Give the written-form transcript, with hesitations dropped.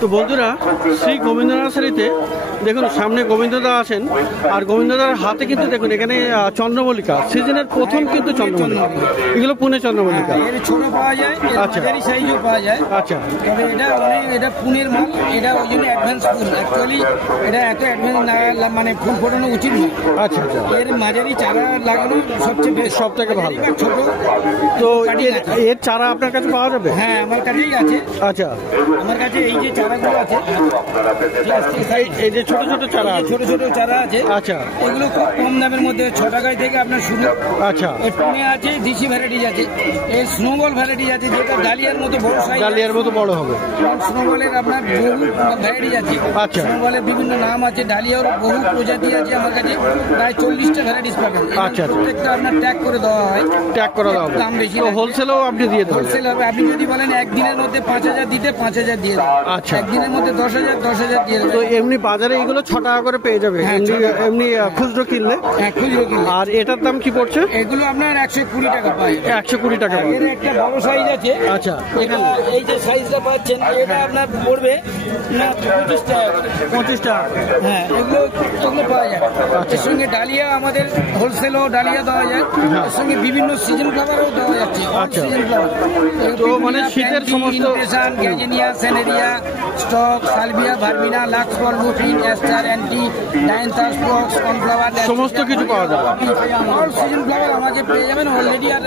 তো বন্ধুরা, শ্রী গোবিন্দ নার্সারিতে দেখুন সামনে গোবিন্দদা আছেন, আর গোবিন্দদার হাতে কিন্তু দেখুন এখানে চন্দ্রমল্লিকা, সিজনের প্রথম কিন্তু চন্দ্রমল্লিকা, এগুলো পুনে চন্দ্রমল্লিকা। ছোট পাওয়া যায়, আচ্ছা, সাইজও পাওয়া যায়। আচ্ছা, তবে এটা পুনের মাল, এটা ওই জন্য অ্যাডভান্স ফুল। অ্যাকচুয়ালি এটা এত অ্যাডভান্স মানে ফুল ফোটানো উচিত নয়। আচ্ছা আচ্ছা, এর মাঝারি চারা লাগানো সবচেয়ে বেশ, সব থেকে ভালো। ছোট তো এর চারা আপনার কাছে পাওয়া যাবে? হ্যাঁ, আমার কাছেই আছে। আচ্ছা, আমার কাছে এই যে চারাগুলো আছে, এই যে ছোট ছোট চারা, ছোট ছোট চারা আছে। আচ্ছা, এগুলো খুব কম দামের মধ্যে 6 টাকায় থেকে আপনার শুরু। আচ্ছা, এর পুনে আছে দেশি ভ্যারাইটিজ আছে, এর স্নোবল ভ্যারাইটিজ আছে, যেটা ডালিয়ার মতো বড় সাইজ, ডালিয়ার মতো বড় হবে। স্নোবলের আপনার বহু ভ্যারাইটিজ আছে। আচ্ছা, স্নোবলের বিভিন্ন নাম আছে, ডালিয়ার বহু প্রজাতি আছে আমার কাছে, প্রায় 40টা ভ্যারাইটিজ পাবেন। আচ্ছা, প্রত্যেকটা আপনার ট্যাগ করে দেওয়া হয়। ট্যাগ করে দেওয়া হবে, দাম বেশি। হোলসেলও আপনি দিয়ে দেবেন? হোলসেল হবে। আপনি যদি বলেন একদিনের মধ্যে 5000 দিতে, 5000 দিয়ে দেবেন। আচ্ছা, একদিনের মধ্যে 10,000, 10,000 দিয়ে দেবেন। তো এমনি বাজারে এগুলো 6 টাকা করে পেয়ে যাবে এমনি খুচরো কিনলে? হ্যাঁ, খুচরো কিনলে। আর এটার দাম কি পড়ছে? এগুলো আপনার 120 টাকা পায়। 120 টাকা। এর একটা বড় সাইজ আছে। আচ্ছা, এখানে এই যে সাইজটা পাচ্ছেন, এটা আপনার পড়বে না 25 টাকা। 25 টাকা। হ্যাঁ, এগুলো পাওয়া যায়। এর সঙ্গে ডালিয়া, আমাদের হোলসেলও ডালিয়া দেওয়া যায়। এর সঙ্গে বিভিন্ন সিজন ফ্লাওয়ারও দেওয়া যাচ্ছে। আচ্ছা, সিজন ফ্লাওয়ার তো মানে শীতের সমস্ত gazania, cineraria, stock, salvia, verbena, লাক্স ফল, লুপিন, অ্যাস্টার, অ্যান্টি, ডাইনথাস, ফ্লক্স, কর্নফ্লাওয়ার, সমস্ত কিছু পাওয়া যাবে। অল সিজন ফ্লাওয়ার আমাদের পেয়ে যাবেন অলরেডি। আর